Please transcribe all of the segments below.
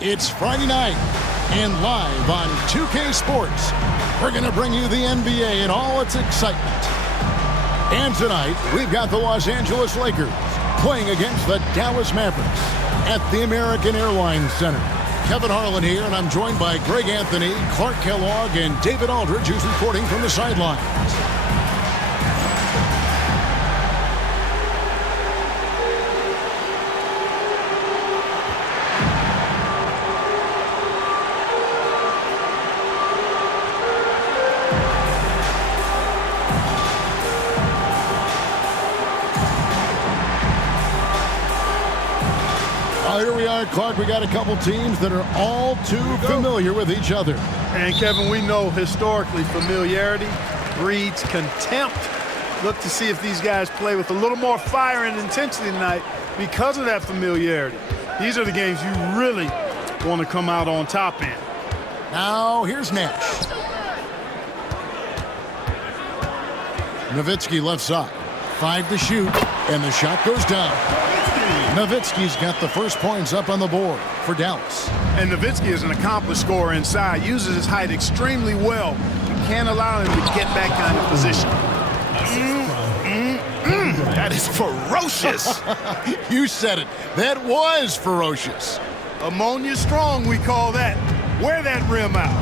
It's Friday night, and live on 2K Sports, we're going to bring you the NBA and all its excitement. And tonight, we've got the Los Angeles Lakers playing against the Dallas Mavericks at the American Airlines Center. Kevin Harlan here, and I'm joined by Greg Anthony, Clark Kellogg, and David Aldridge, who's reporting from the sidelines. Here we are, Clark. We got a couple teams that are all too familiar with each other. And Kevin, we know historically familiarity breeds contempt. Look to see if these guys play with a little more fire and intensity tonight because of that familiarity. These are the games you really want to come out on top in. Now here's Nash. Nowitzki left side. 5 to shoot, and the shot goes down. Nowitzki's got the first points up on the board for Dallas. And Nowitzki is an accomplished scorer inside, uses his height extremely well. You can't allow him to get that kind of position. That is ferocious. You said it. That was ferocious. Ammonia strong, we call that. Wear that rim out.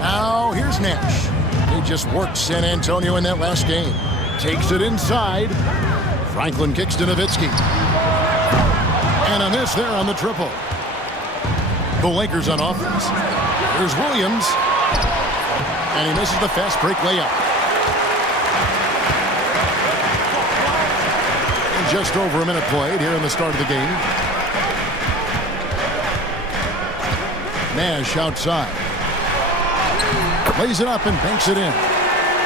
Now here's Nash. He just worked San Antonio in that last game. Takes it inside. Franklin kicks to Nowitzki. And a miss there on the triple. The Lakers on offense. Here's Williams. And he misses the fast break layup. And just over a minute played here in the start of the game. Nash outside. Lays it up and banks it in.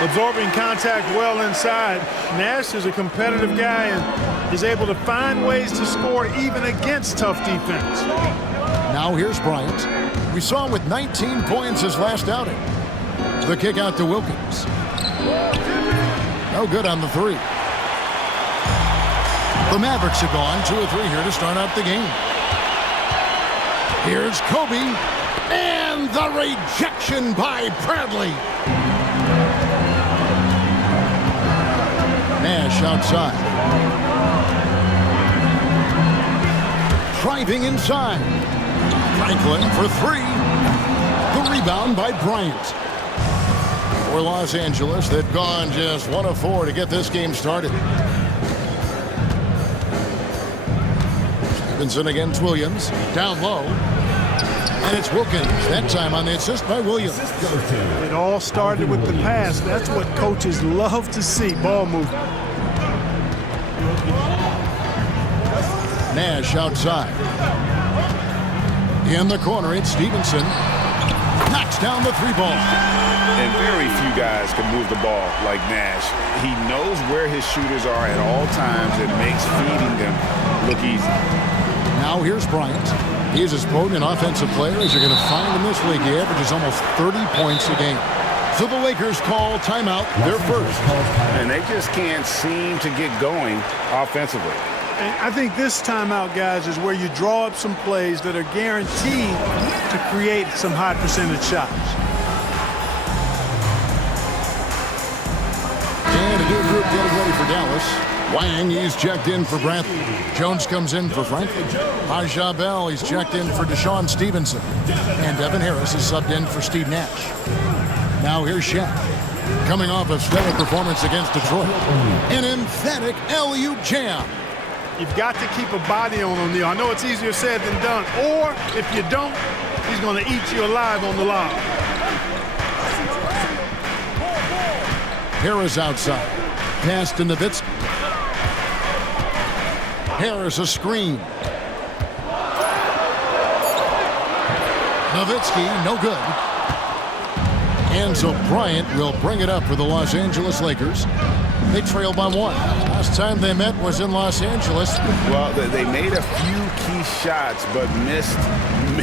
Absorbing contact well inside. Nash is a competitive guy and is able to find ways to score even against tough defense. Now here's Bryant. We saw him with 19 points his last outing. The kick out to Wilkins. No good on the three. The Mavericks have gone 2 of 3 here to start out the game. Here's Kobe. And the rejection by Bradley. Nash outside. Driving inside. Franklin for 3. The rebound by Bryant. For Los Angeles, they've gone just 1 of 4 to get this game started. Stevenson against Williams. Down low. And it's Wilkins, that time on the assist by Williams. It all started with the pass. That's what coaches love to see, ball movement. Nash outside. In the corner, it's Stevenson. Knocks down the 3-ball. And very few guys can move the ball like Nash. He knows where his shooters are at all times. It makes feeding them look easy. Now here's Bryant. He's as potent an offensive player as you're going to find in this league. He averages almost 30 points a game. So the Lakers call timeout, their first. And they just can't seem to get going offensively. And I think this timeout, guys, is where you draw up some plays that are guaranteed to create some high percentage shots. And a new group getting ready for Dallas. Wang, he's checked in for Bradley. Jones comes in for Franklin. Aja Bell, he's checked in for Deshaun Stevenson. And Devin Harris is subbed in for Steve Nash. Now here's Shaq. Coming off a stellar performance against Detroit. An emphatic LU jam. You've got to keep a body on O'Neal. I know it's easier said than done. Or, if you don't, he's going to eat you alive on the lob. Harris outside. Pass to Nowitzki. Harris a screen. Nowitzki, no good. And so Bryant will bring it up for the Los Angeles Lakers. They trail by 1. Last time they met was in Los Angeles. Well, they made a few key shots, but missed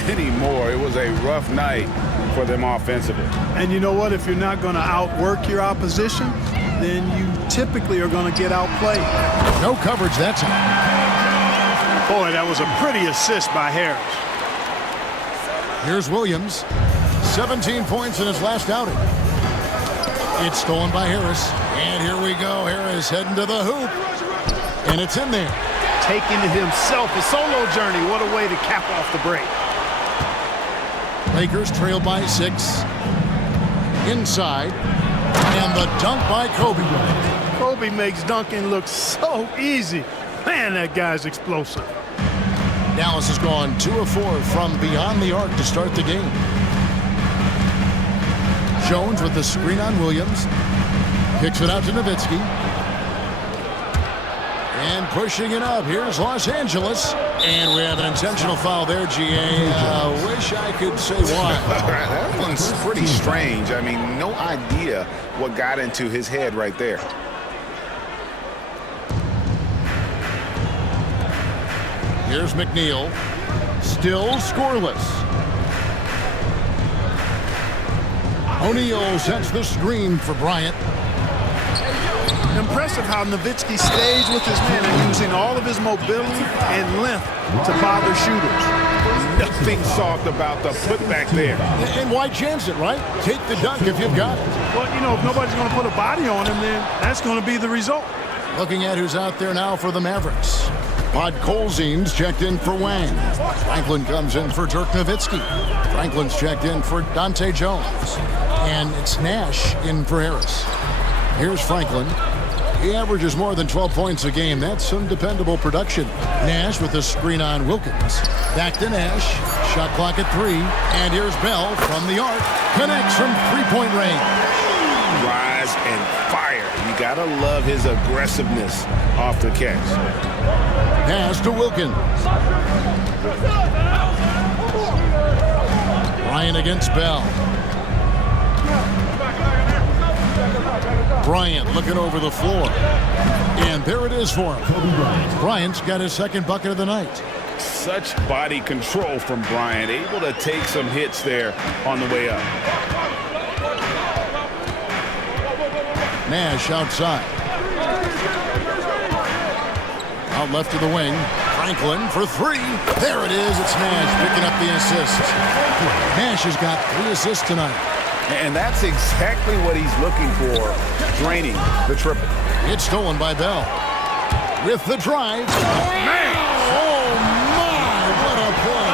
many more. It was a rough night for them offensively. And you know what? If you're not going to outwork your opposition, then you typically are going to get outplayed. No coverage that time. Boy, that was a pretty assist by Harris. Here's Williams. 17 points in his last outing. It's stolen by Harris. And here we go. Harris heading to the hoop. And it's in there. Taking to himself a solo journey. What a way to cap off the break. Lakers trail by 6. Inside. And the dunk by Kobe. Kobe makes dunking look so easy. Man, that guy's explosive. Dallas has gone 2 of 4 from beyond the arc to start the game. Jones with the screen on Williams. Kicks it out to Nowitzki. And pushing it up. Here's Los Angeles. And we have an intentional foul there, GA. Wish I could say why. That one's pretty strange. I mean, no idea what got into his head right there. Here's McNeil. Still scoreless. O'Neal sets the screen for Bryant. Impressive how Nowitzki stays with his man and using all of his mobility and length to bother shooters. Nothing soft about the putback there. And why chance it, right? Take the dunk if you've got it. Well, you know, if nobody's going to put a body on him, then that's going to be the result. Looking at who's out there now for the Mavericks. Podkolzin's checked in for Wang. Franklin comes in for Dirk Nowitzki. Franklin's checked in for Dante Jones. And it's Nash in for Harris. Here's Franklin. He averages more than 12 points a game. That's some dependable production. Nash with the screen on Wilkins. Back to Nash. Shot clock at 3. And here's Bell from the arc. Connects from three-point range. Rise and fire. You gotta love his aggressiveness off the catch. Pass to Wilkins. Bryant against Bell. Bryant looking over the floor. And there it is for him. Bryant's got his second bucket of the night. Such body control from Bryant. Able to take some hits there on the way up. Nash outside. Out left to the wing. Franklin for 3. There it is. It's Nash picking up the assist. Nash has got 3 assists tonight. And that's exactly what he's looking for, draining the triple. It's stolen by Bell. With the drive. Man! Oh, my, what a play.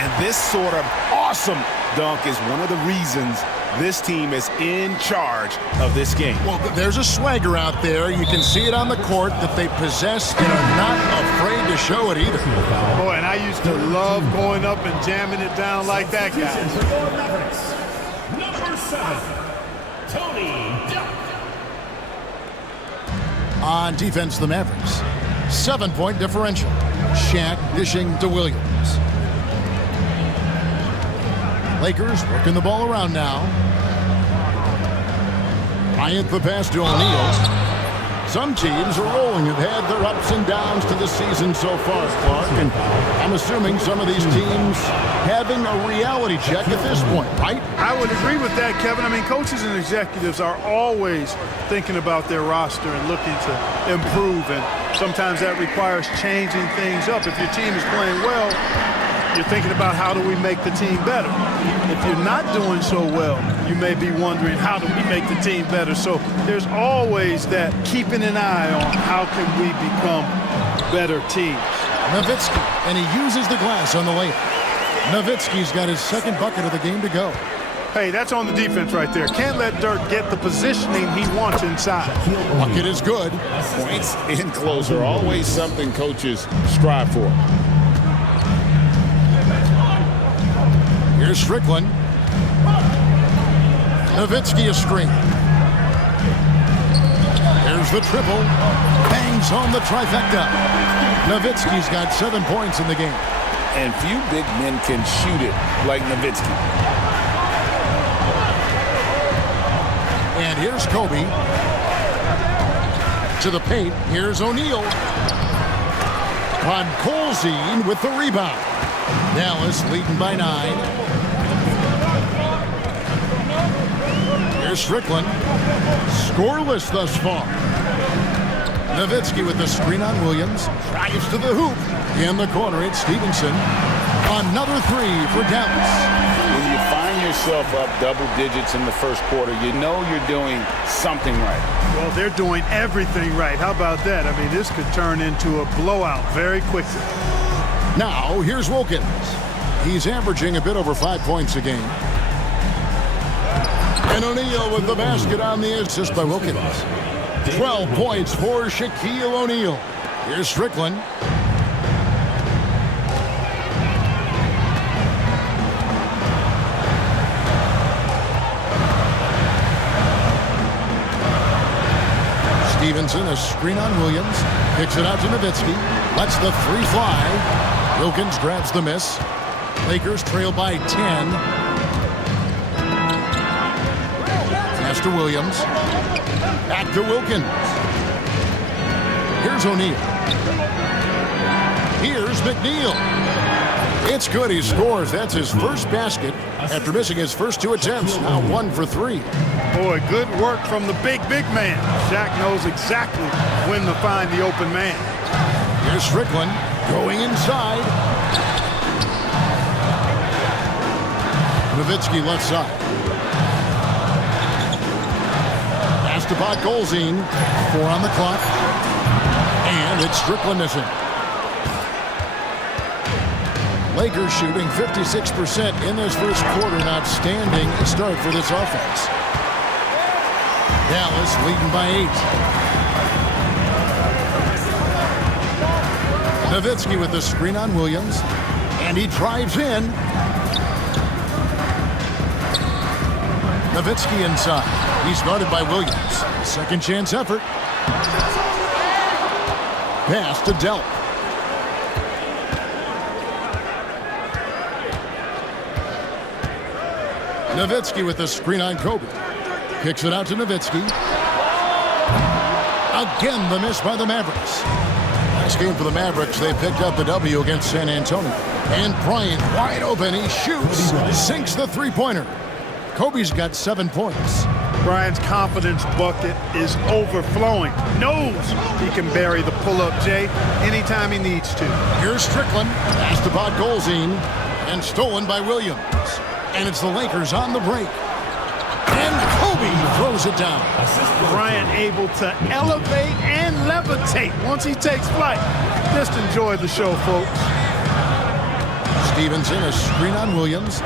And this sort of awesome dunk is one of the reasons this team is in charge of this game. Well, there's a swagger out there. You can see it on the court that they possess and are not afraid to show it either. Boy, and I used to love going up and jamming it down like that guy. Number 7, Tony Duck. On defense, the Mavericks. 7-point differential. Shaq dishing to Williams. Lakers working the ball around now. Bryant the pass to O'Neal. Some teams are rolling, have had their ups and downs to the season so far, Clark. And I'm assuming some of these teams having a reality check at this point, right? I would agree with that, Kevin. I mean, coaches and executives are always thinking about their roster and looking to improve. And sometimes that requires changing things up. If your team is playing well, you're thinking about how do we make the team better. If you're not doing so well, you may be wondering how do we make the team better. So there's always that keeping an eye on how can we become better teams. Nowitzki, and he uses the glass on the layup. Nowitzki's got his second bucket of the game to go. Hey, that's on the defense right there. Can't let Dirk get the positioning he wants inside. Bucket is good. Points in closer, always something coaches strive for. Here's Strickland. Nowitzki a screen. There's the triple. Bangs home the trifecta. Nowitzki's got 7 points in the game. And few big men can shoot it like Nowitzki. And here's Kobe. To the paint. Here's O'Neal. Podkolzin with the rebound. Dallas leading by 9. Here's Strickland. Scoreless thus far. Nowitzki with the screen on Williams. Drives to the hoop. In the corner, it's Stevenson. Another three for Dallas. When you find yourself up double digits in the first quarter, you know you're doing something right. Well, they're doing everything right. How about that? I mean, this could turn into a blowout very quickly. Now, here's Wilkins. He's averaging a bit over 5 points a game. And O'Neal with the basket on the assist by Wilkins. 12 points for Shaquille O'Neal. Here's Strickland. Stevenson, a screen on Williams. Kicks it out to Nowitzki. Lets the three fly. Wilkins grabs the miss. Lakers trail by 10. Pass to Williams. Back to Wilkins. Here's O'Neal. Here's McNeil. It's good. He scores. That's his first basket after missing his first 2 attempts. Now 1 for 3. Boy, good work from the big man. Shaq knows exactly when to find the open man. Here's Strickland going inside. Nowitzki left side. Pass to Golzine. 4 on the clock. And it's Strickland missing. Lakers shooting 56% in this first quarter. An outstanding start for this offense. Dallas leading by 8. Nowitzki with the screen on Williams. And he drives in. Nowitzki inside. He's guarded by Williams. Second chance effort. Pass to Delp. Nowitzki with the screen on Kobe. Kicks it out to Nowitzki. Again, the miss by the Mavericks. Last game for the Mavericks, they picked up the W against San Antonio. And Bryant wide open. He shoots. Sinks the three-pointer. Kobe's got 7 points. Bryant's confidence bucket is overflowing. Knows he can bury the pull-up J anytime he needs to. Here's Strickland. Passed to Golzine. And stolen by Williams. And it's the Lakers on the break. And Kobe throws it down. Bryant able to elevate and levitate once he takes flight. Just enjoy the show, folks. Stevenson, a screen on Williams.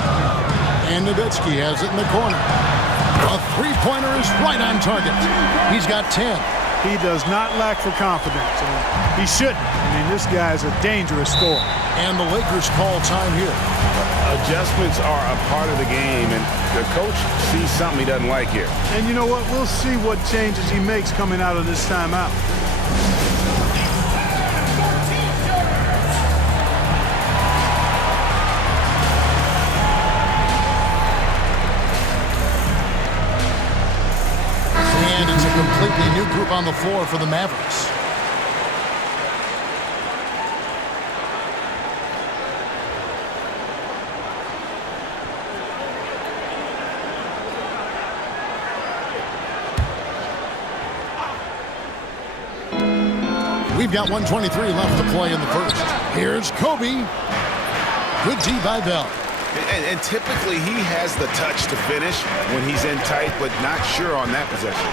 And Nowitzki has it in the corner. A three-pointer is right on target. He's got 10. He does not lack for confidence. He shouldn't. I mean, this guy's a dangerous scorer. And the Lakers call time here. Adjustments are a part of the game, and the coach sees something he doesn't like here. And you know what? We'll see what changes he makes coming out of this timeout. And it's a completely new group on the floor for the Mavericks. We've got 1:23 left to play in the first. Here's Kobe. Good D by Bell. And typically he has the touch to finish when he's in tight, but not sure on that possession.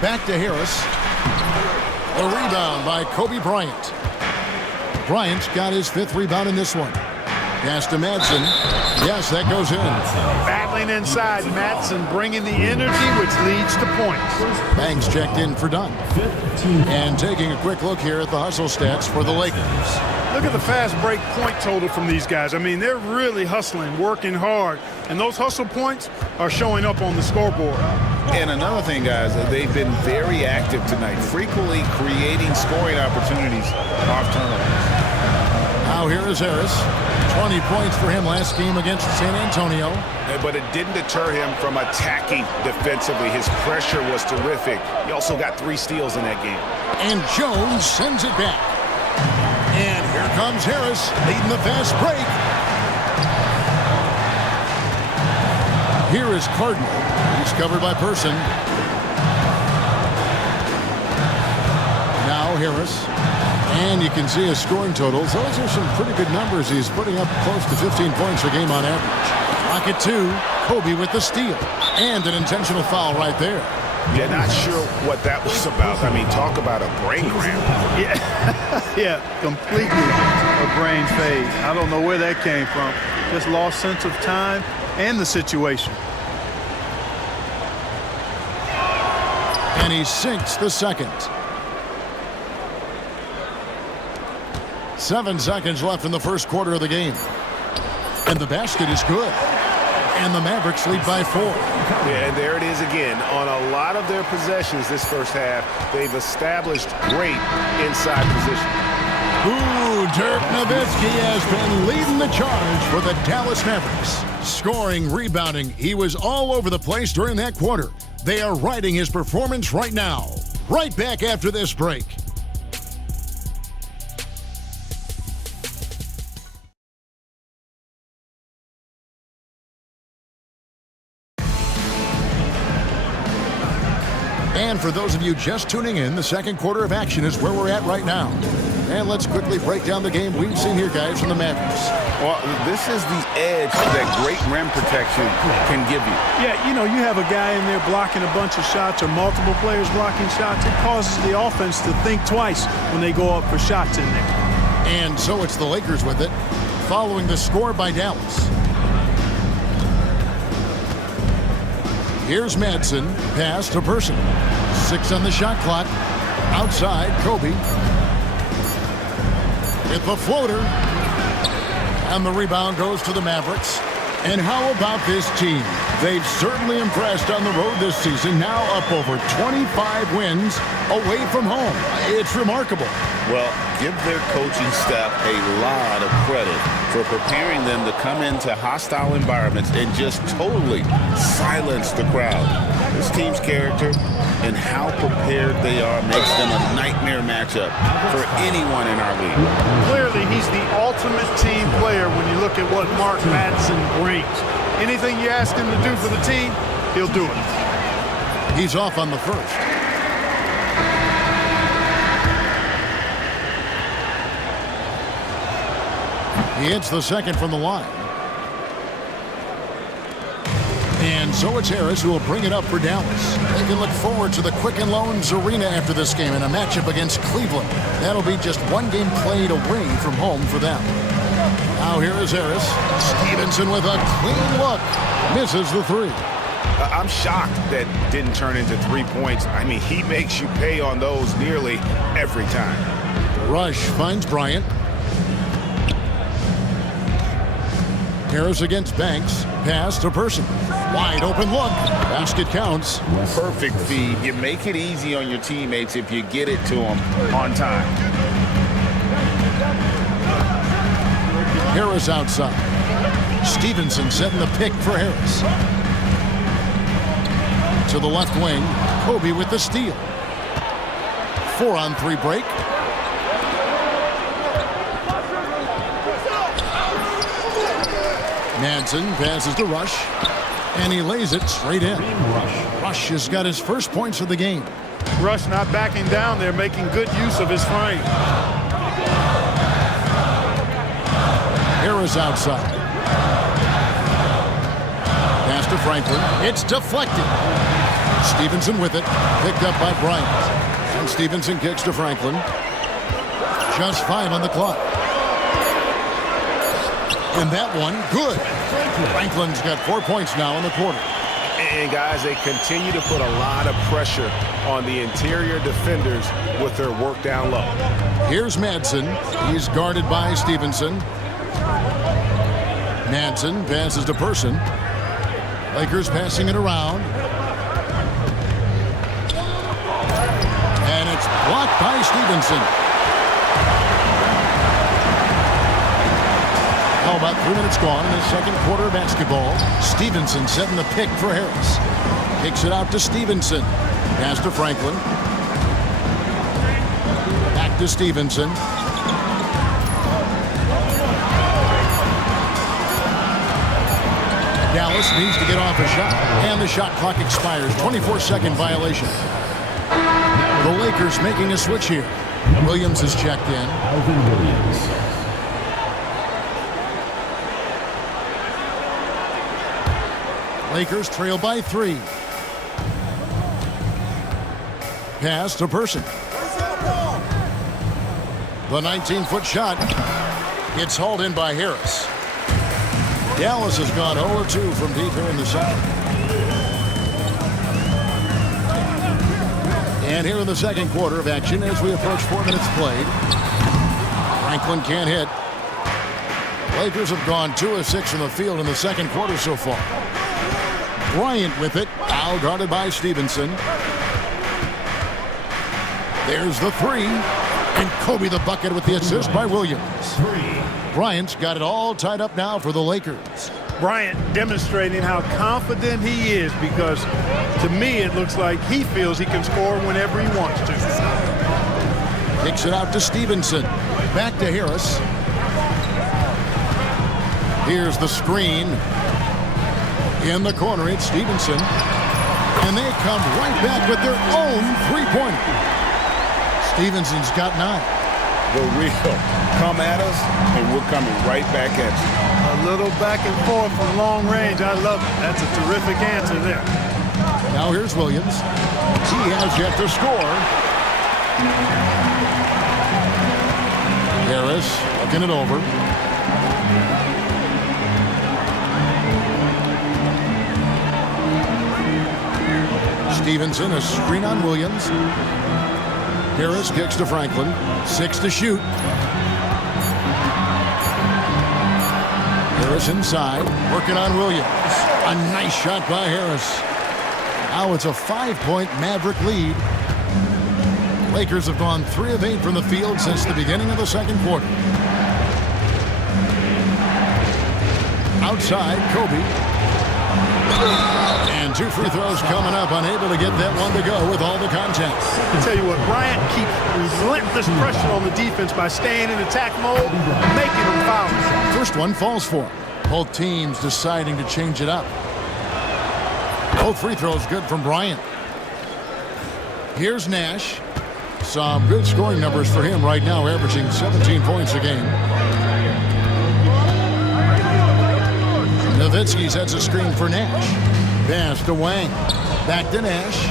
Back to Harris. A rebound by Kobe Bryant. Bryant's got his 5th rebound in this one. Pass to Madsen. Yes, that goes in. Battling inside, Madsen bringing the energy, which leads to points. Banks checked in for Dunn. And taking a quick look here at the hustle stats for the Lakers. Look at the fast break point total from these guys. I mean, they're really hustling, working hard. And those hustle points are showing up on the scoreboard. And another thing, guys, they've been very active tonight, frequently creating scoring opportunities off turnovers. Now here is Harris. 20 points for him last game against San Antonio. But it didn't deter him from attacking defensively. His pressure was terrific. He also got 3 steals in that game. And Jones sends it back. And here comes Harris leading the fast break. Here is Cardinal. He's covered by Person. Harris. And you can see his scoring totals. Those are some pretty good numbers. He's putting up close to 15 points a game on average. Pocket 2, Kobe with the steal. And an intentional foul right there. Yeah, not sure what that was about. I mean, talk about a brain cramp. Yeah, yeah, completely a brain fade. I don't know where that came from. Just lost sense of time and the situation. And he sinks the second. 7 seconds left in the first quarter of the game. And the basket is good. And the Mavericks lead by 4. Yeah, and there it is again. On a lot of their possessions this first half, they've established great inside position. Ooh, Dirk Nowitzki has been leading the charge for the Dallas Mavericks. Scoring, rebounding, he was all over the place during that quarter. They are riding his performance right now. Right back after this break. And for those of you just tuning in, the second quarter of action is where we're at right now. And let's quickly break down the game we've seen here, guys, from the Mavericks. Well, this is the edge that great rim protection can give you. Yeah, you know, you have a guy in there blocking a bunch of shots or multiple players blocking shots. It causes the offense to think twice when they go up for shots in there. And so it's the Lakers with it, following the score by Dallas. Here's Madsen, pass to Person. 6 on the shot clock. Outside, Kobe. With the floater. And the rebound goes to the Mavericks. And how about this team? They've certainly impressed on the road this season, now up over 25 wins away from home. It's remarkable. Well, give their coaching staff a lot of credit for preparing them to come into hostile environments and just totally silence the crowd. This team's character and how prepared they are makes them a nightmare matchup for anyone in our league. Clearly, he's the ultimate team player when you look at what Mark Madsen brings. Anything you ask him to do for the team, he'll do it. He's off on the first. He hits the second from the line. And so it's Harris who will bring it up for Dallas. They can look forward to the Quicken Loans Arena after this game in a matchup against Cleveland. That'll be just one game played away from home for them. Now here is Harris. Stevenson with a clean look. Misses the 3. I'm shocked that didn't turn into 3 points. I mean, he makes you pay on those nearly every time. Rush finds Bryant. Harris against Banks. Pass to Person. Wide open look. Basket counts. Perfect feed. You make it easy on your teammates if you get it to them on time. Harris outside. Stevenson setting the pick for Harris. To the left wing. Kobe with the steal. 4-on-3 break. Madsen passes to Rush, and he lays it straight in. Rush has got his first points of the game. Rush not backing down there, making good use of his frame. Harris outside. Pass to Franklin. It's deflected. Stevenson with it, picked up by Bryant. And Stevenson kicks to Franklin. Just 5 on the clock. And that one, good. Franklin's got 4 points now in the quarter. And guys, they continue to put a lot of pressure on the interior defenders with their work down low. Here's Madsen. He's guarded by Stevenson. Madsen passes to Person. Lakers passing it around. And it's blocked by Stevenson. How about 3 minutes gone in the second quarter of basketball? Stevenson setting the pick for Harris. Kicks it out to Stevenson. Pass to Franklin. Back to Stevenson. Dallas needs to get off a shot. And the shot clock expires. 24-second violation. The Lakers Lakers making a switch here. Williams is checked in. Alvin Williams. Lakers trail by 3. Pass to Person. The 19-foot shot gets hauled in by Harris. Dallas has gone 0-2 from deep here in the second. And here in the second quarter of action as we approach 4 minutes played. Franklin can't hit. Lakers have gone 2 of 6 from the field in the second quarter so far. Bryant with it, now guarded by Stevenson. There's the 3. And Kobe the bucket with the assist by Williams. Bryant's got it all tied up now for the Lakers. Bryant demonstrating how confident he is, because to me it looks like he feels he can score whenever he wants to. Kicks it out to Stevenson. Back to Harris. Here's the screen. In the corner, it's Stevenson. And they come right back with their own three-pointer. Stevenson's got 9. The real come at us, and we're coming right back at you. A little back and forth from long range. I love it. That's a terrific answer there. Now here's Williams. He has yet to score. Harris looking it over. Stevenson, a screen on Williams. Harris kicks to Franklin. 6 to shoot. Harris inside, working on Williams. A nice shot by Harris. Now it's a 5-point Maverick lead. Lakers have gone 3 of 8 from the field since the beginning of the second quarter. Outside, Kobe. And 2 free throws coming up, unable to get that one to go with all the contact. I tell you what, Bryant keeps relentless pressure on the defense by staying in attack mode, making them foul. First one falls for him. Both teams deciding to change it up. Both free throws good from Bryant. Here's Nash. Some good scoring numbers for him right now, averaging 17 points a game. Nowitzki sets a screen for Nash. Pass to Wang. Back to Nash.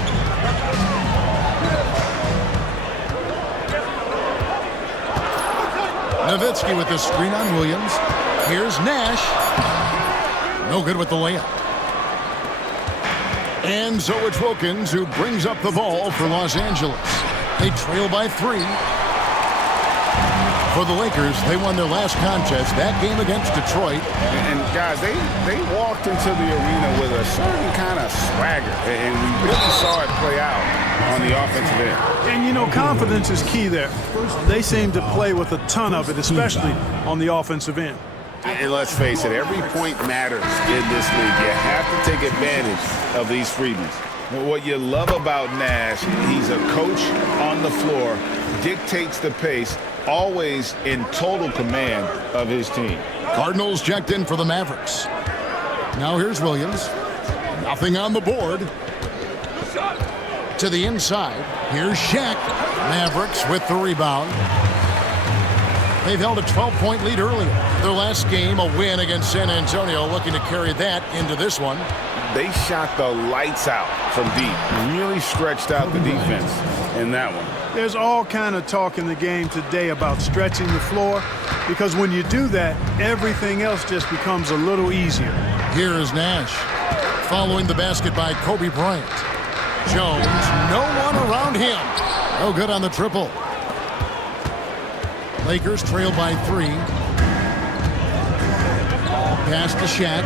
Nowitzki with the screen on Williams. Here's Nash. No good with the layup. And so it's Wilkins who brings up the ball for Los Angeles. They trail by 3. For the Lakers, they won their last contest, that game against Detroit. And guys, they walked into the arena with a certain kind of swagger, and we really saw it play out on the offensive end. And you know, confidence is key there. They seem to play with a ton of it, especially on the offensive end. And let's face it, every point matters in this league. You have to take advantage of these freebies. What you love about Nash, he's a coach on the floor, dictates the pace, always in total command of his team. Cardinals checked in for the Mavericks. Now here's Williams. Nothing on the board. To the inside. Here's Shaq. Mavericks with the rebound. They've held a 12-point lead earlier. Their last game, a win against San Antonio, looking to carry that into this one. They shot the lights out from deep. Really stretched out the defense in that one. There's all kind of talk in the game today about stretching the floor, because when you do that, everything else just becomes a little easier. Here is Nash. Following the basket by Kobe Bryant. Jones, no one around him. No good on the triple. Lakers trail by 3. Pass to Shaq.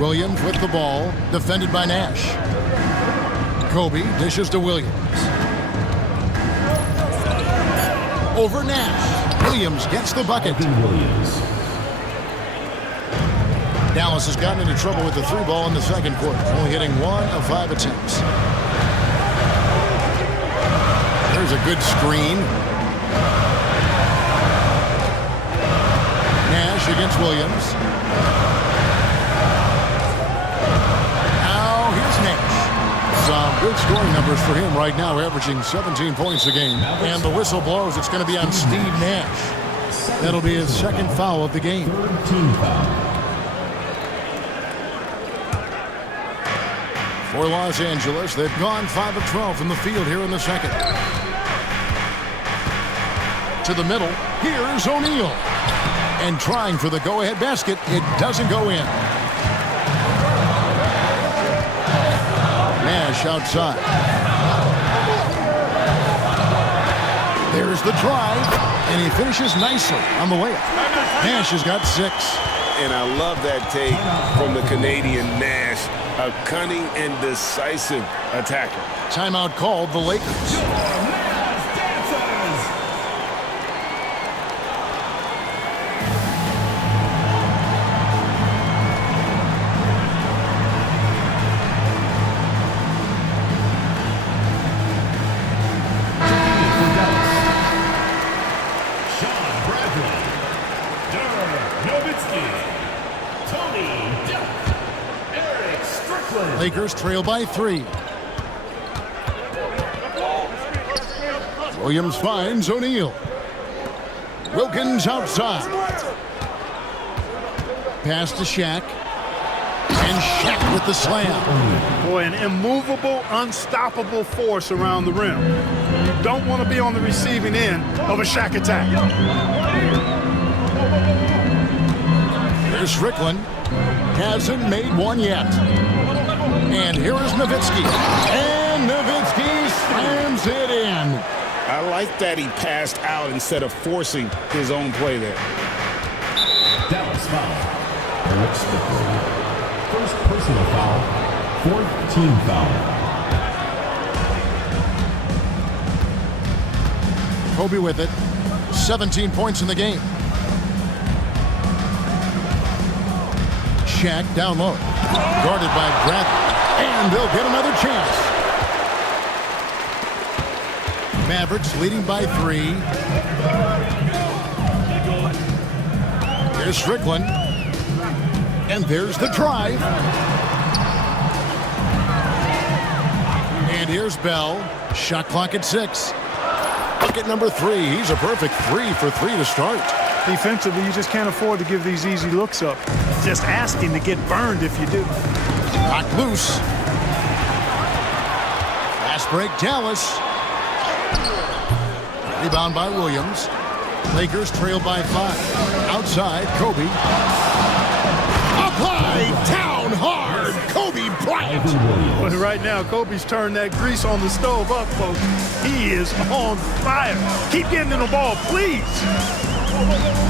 Williams with the ball, defended by Nash. Kobe dishes to Williams. Over Nash. Williams gets the bucket. Dallas has gotten into trouble with the 3 ball in the second quarter, only hitting 1 of 5 attempts. There's a good screen. Nash against Williams. Now here's Nash. Some Good scoring numbers for him right now, averaging 17 points a game. And the whistle blows. It's going to be on Steve Nash. That'll be his second foul of the game. Team foul. For Los Angeles, they've gone 5 of 12 from the field here in the second. To the middle, here's O'Neal. And trying for the go-ahead basket, it doesn't go in. Nash outside. There's the drive, and he finishes nicely on the layup. Nash has got 6. And I love that take from the Canadian Nash, a cunning and decisive attacker. Timeout called the Lakers. Lakers trail by 3. Williams finds O'Neal. Wilkins outside. Pass to Shaq. And Shaq with the slam. Boy, an immovable, unstoppable force around the rim. You don't want to be on the receiving end of a Shaq attack. Here's Strickland. Hasn't made one yet. And here is Nowitzki. And Nowitzki slams it in. I like that he passed out instead of forcing his own play there. Dallas foul. Eric Strickland. First personal foul. 4th team foul. Kobe with it. 17 points in the game. Shaq down low. Guarded by Bradley. And they'll get another chance. Mavericks leading by 3. Here's Strickland. And there's the drive. And here's Bell. Shot clock at 6. Bucket number 3. He's a perfect 3 for 3 to start. Defensively, you just can't afford to give these easy looks up. Just asking to get burned if you do. Knocked loose. Fast break, Dallas. Rebound by Williams. Lakers trail by 5. Outside, Kobe. Apply down hard, Kobe Bryant. But right now, Kobe's turned that grease on the stove up, folks. He is on fire. Keep getting in the ball, please.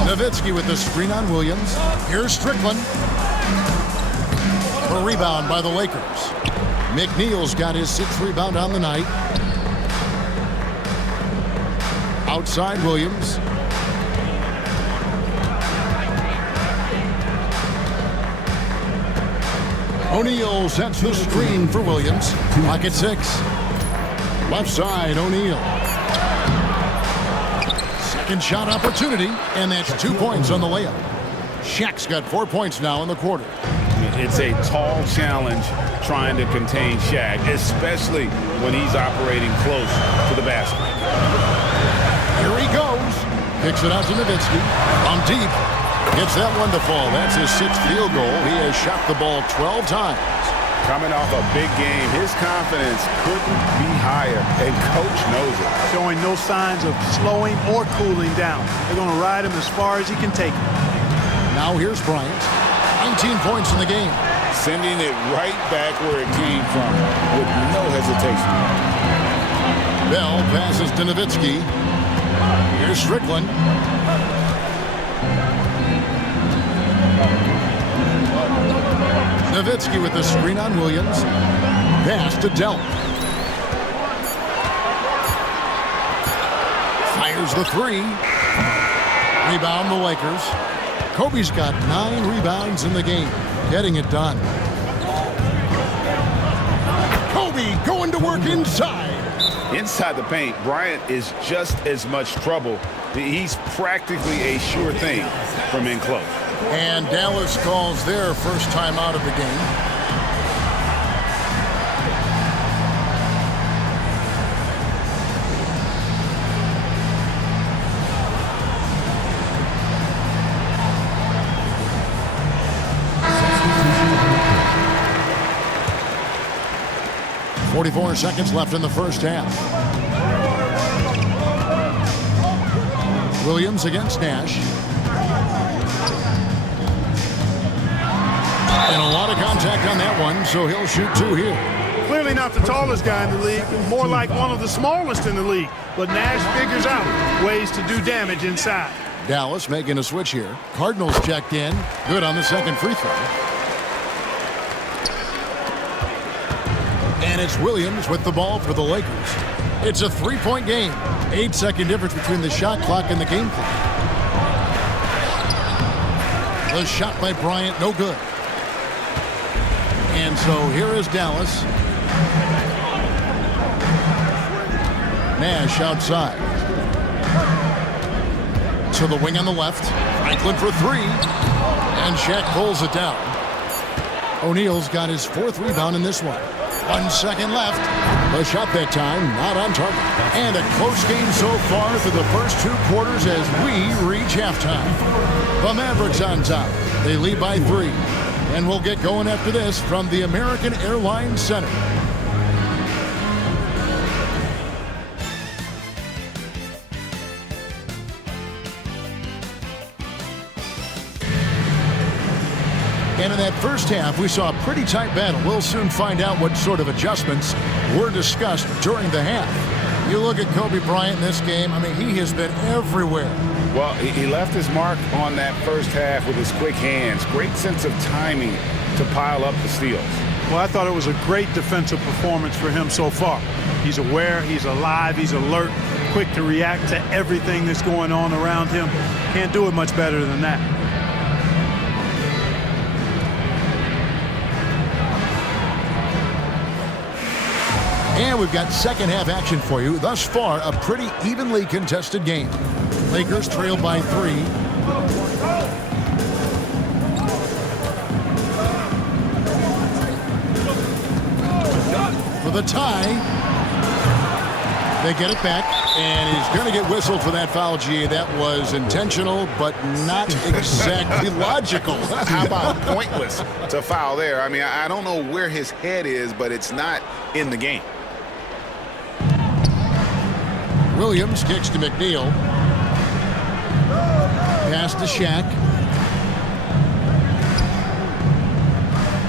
Nowitzki with the screen on Williams. Here's Strickland. A rebound by the Lakers. McNeil's got his 6th rebound on the night. Outside Williams. O'Neal sets the screen for Williams. Clock at 6. Left side, O'Neal. Second shot opportunity, and that's 2 points on the layup. Shaq's got 4 points now in the quarter. It's a tall challenge trying to contain Shaq, especially when he's operating close to the basket. Here he goes. Kicks it out to Nowitzki. From deep. Gets that one to fall. That's his 6th field goal. He has shot the ball 12 times. Coming off a big game, his confidence couldn't be higher, and coach knows it. Showing no signs of slowing or cooling down. They're going to ride him as far as he can take him. Now here's Bryant. 19 points in the game. Sending it right back where it came from with no hesitation. Bell passes to Nowitzki. Here's Strickland. Nowitzki with the screen on Williams. Pass to Delp. Fires the 3. Rebound the Lakers. Kobe's got 9 rebounds in the game. Getting it done. Kobe going to work inside. Inside the paint, Bryant is just as much trouble. He's practically a sure thing from in close. And Dallas calls their first time out of the game. 44 seconds left in the first half. Williams against Nash. And a lot of contact on that one, so he'll shoot 2 here. Clearly not the tallest guy in the league, more like one of the smallest in the league. But Nash figures out ways to do damage inside. Dallas making a switch here. Cardinals checked in. Good on the second free throw. And it's Williams with the ball for the Lakers. It's a 3-point game. 8-second difference between the shot clock and the game clock. The shot by Bryant, no good. And so here is Dallas. Nash outside. To the wing on the left. Franklin for 3. And Shaq pulls it down. O'Neal's got his 4th rebound in this one. 1 second left. The shot that time not on target. And a close game so far through the first 2 quarters as we reach halftime. The Mavericks on top. They lead by 3. And we'll get going after this from the American Airlines Center. And in that first half, we saw a pretty tight battle. We'll soon find out what sort of adjustments were discussed during the half. You look at Kobe Bryant in this game, I mean, he has been everywhere. Well, he left his mark on that first half with his quick hands. Great sense of timing to pile up the steals. Well, I thought it was a great defensive performance for him so far. He's aware, he's alive, he's alert, quick to react to everything that's going on around him. Can't do it much better than that. And we've got second half action for you. Thus far, a pretty evenly contested game. Lakers trailed by 3. For the tie. They get it back, and he's going to get whistled for that foul, G. That was intentional, but not exactly logical. How about pointless to foul there? I mean, I don't know where his head is, but it's not in the game. Williams kicks to McNeil. Pass to Shaq.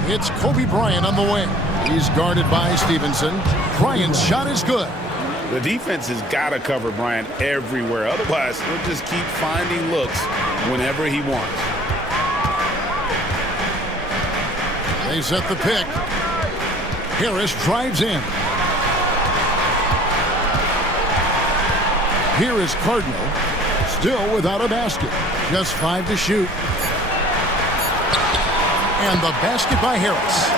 It's Kobe Bryant on the wing. He's guarded by Stevenson. Bryant's shot is good. The defense has got to cover Bryant everywhere. Otherwise, he'll just keep finding looks whenever he wants. They set the pick. Harris drives in. Here is Cardinal, still without a basket. Just 5 to shoot. And the basket by Harris.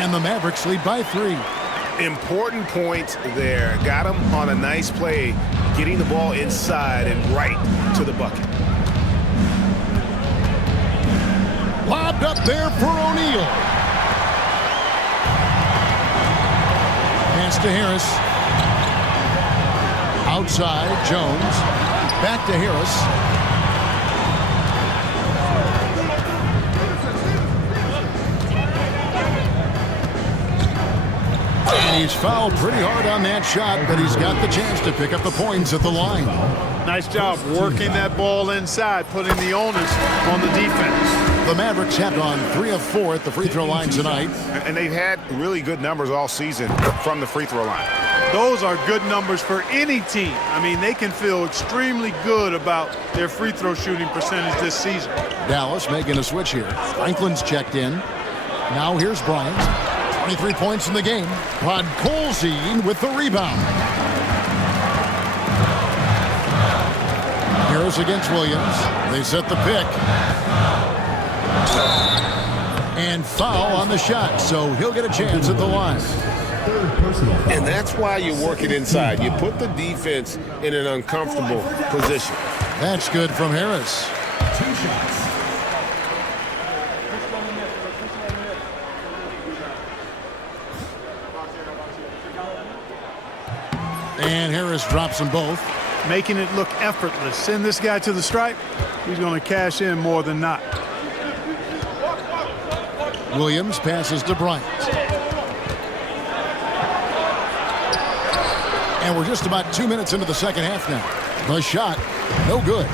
And the Mavericks lead by 3. Important points there. Got him on a nice play, getting the ball inside and right to the bucket. Lobbed up there for O'Neal. Pass to Harris. Outside, Jones. Back to Harris. And he's fouled pretty hard on that shot, but he's got the chance to pick up the points at the line. Nice job working that ball inside, putting the onus on the defense. The Mavericks have gone 3 of 4 at the free throw line tonight. And they've had really good numbers all season from the free throw line. Those are good numbers for any team. I mean, they can feel extremely good about their free throw shooting percentage this season. Dallas making a switch here. Franklin's checked in. Now here's Bryant. 23 points in the game. Podkolzin with the rebound. Harris against Williams. They set the pick. And foul on the shot, so he'll get a chance at the line. And that's why you work it inside. You put the defense in an uncomfortable position. That's good from Harris. 2 shots. And Harris drops them both. Making it look effortless. Send this guy to the stripe. He's going to cash in more than not. Williams passes to Bryant. And we're just about 2 minutes into the second half now. The shot, no good.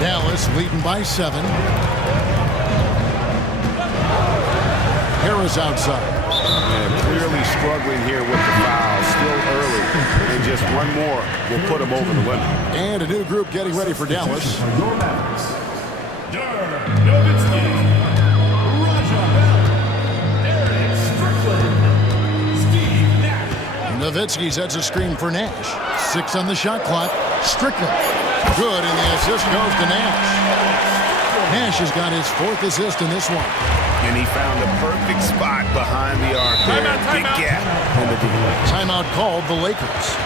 Dallas leading by 7. Harris outside. And clearly struggling here with the foul. Still early. And just one more will put him over the limit. And a new group getting ready for Dallas. Nowitzki sets a screen for Nash. 6 on the shot clock. Strickland. Good, and the assist goes to Nash. Nash has got his 4th assist in this one. And he found the perfect spot behind the arc there. Big gap in the defense. Timeout called the Lakers.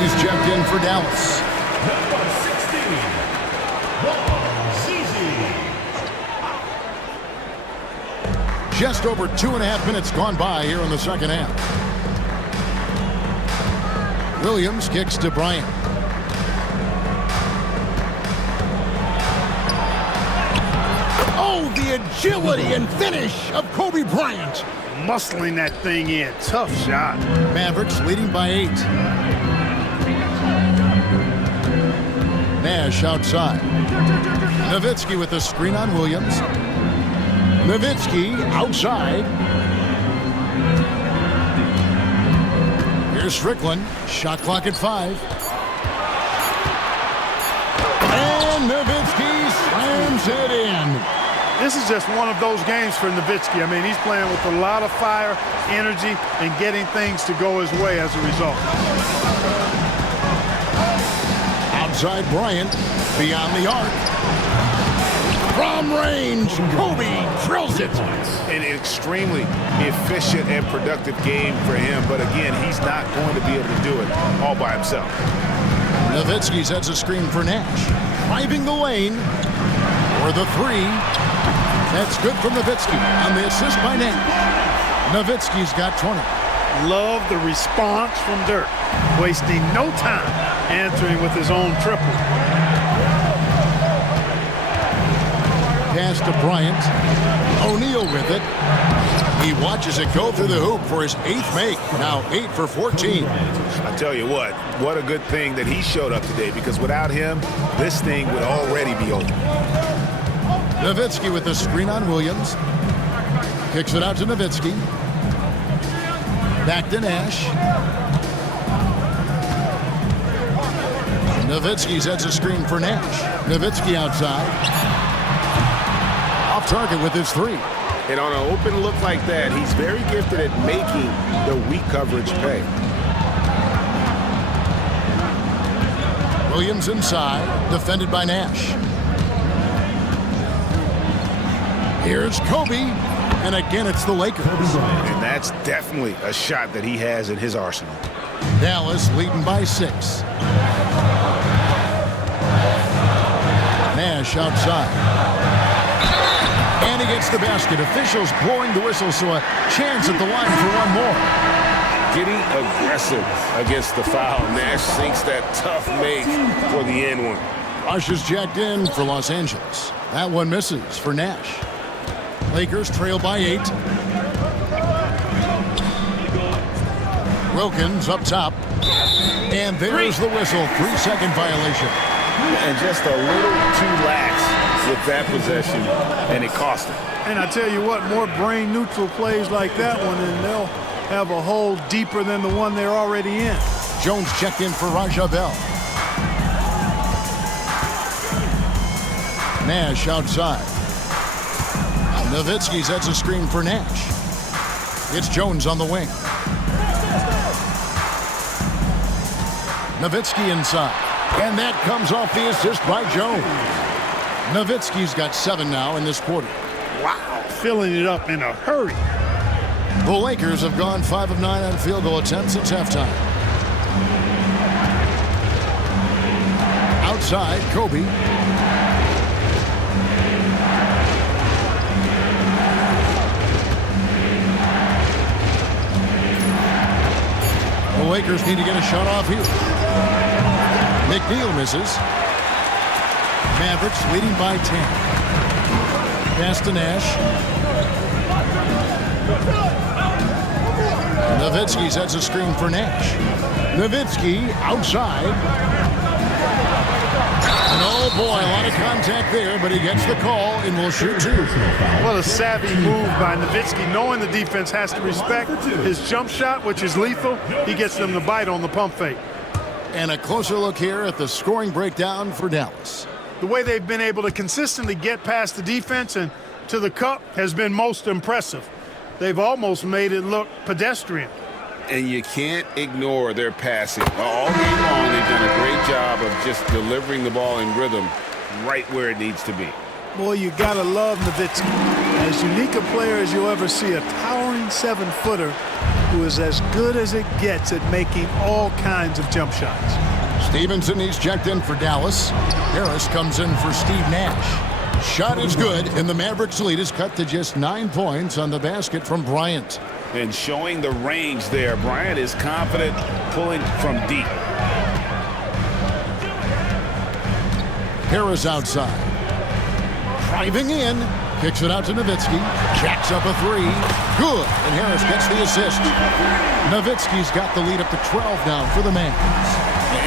He's checked in for Dallas. Number 16, Zizi. Just over 2.5 minutes gone by here in the second half. Williams kicks to Bryant. Oh, the agility and finish of Kobe Bryant. Muscling that thing in. Tough shot. Mavericks leading by 8. Nash outside. Nowitzki with the screen on Williams. Nowitzki outside. Here's Strickland. Shot clock at 5. And Nowitzki slams it in. This is just one of those games for Nowitzki. I mean, he's playing with a lot of fire, energy, and getting things to go his way as a result. Outside Bryant, beyond the arc. From range, Kobe drills it. An extremely efficient and productive game for him, but again, he's not going to be able to do it all by himself. Nowitzki sets a screen for Nash. Driving the lane for the 3. That's good from Nowitzki on the assist by Nash. Nowitzki's got 20. Love the response from Dirk. Wasting no time answering with his own triple. Pass to Bryant. O'Neal with it. He watches it go through the hoop for his 8th make. Now 8 for 14. I tell you what a good thing that he showed up today, because without him, this thing would already be over. Nowitzki with the screen on Williams. Kicks it out to Nowitzki. Back to Nash. Nowitzki sets a screen for Nash. Nowitzki outside. Off target with his 3. And on an open look like that, he's very gifted at making the weak coverage pay. Williams inside, defended by Nash. Here's Kobe, and again it's the Lakers. And that's definitely a shot that he has in his arsenal. Dallas leading by 6. Nash outside. And he gets the basket. Officials blowing the whistle, so a chance at the line for one more. Getting aggressive against the foul. Nash sinks that tough make for the end one. Rush is jacked in for Los Angeles. That one misses for Nash. Lakers trail by 8. Wilkins up top. And there's the whistle. 3-second violation. And just a little too lax with that possession, and it cost him. And I tell you what, more brain-neutral plays like that one, and they'll have a hole deeper than the one they're already in. Jones checked in for Raja Bell. Nash outside. Nowitzki sets a screen for Nash. It's Jones on the wing. Nowitzki inside. And that comes off the assist by Jones. Nowitzki's got 7 now in this quarter. Wow, filling it up in a hurry. The Lakers have gone 5 of 9 on field goal attempts since halftime. Outside, Kobe. Lakers need to get a shot off here. McNeil misses. Mavericks leading by 10. Pass to Nash. Nowitzki sets a screen for Nash. Nowitzki outside. And oh boy, a lot of contact there, but he gets the call and will shoot two. Well, a savvy move by Nowitzki, knowing the defense has to respect his jump shot, which is lethal. He gets them to bite on the pump fake. And a closer look here at the scoring breakdown for Dallas. The way they've been able to consistently get past the defense and to the cup has been most impressive. They've almost made it look pedestrian. And you can't ignore their passing. All game long, they've done a great job of just delivering the ball in rhythm right where it needs to be. Boy, you gotta love Nowitzki. As unique a player as you'll ever see, a towering 7-footer who is as good as it gets at making all kinds of jump shots. Stevenson, he's checked in for Dallas. Harris comes in for Steve Nash. Shot is good, and the Mavericks lead is cut to just 9 points on the basket from Bryant. And showing the range there, Bryant is confident pulling from deep. Harris outside. Driving in. Kicks it out to Nowitzki. Jacks up a three. Good. And Harris gets the assist. Nowitzki's got the lead up to 12 now for the Mavs.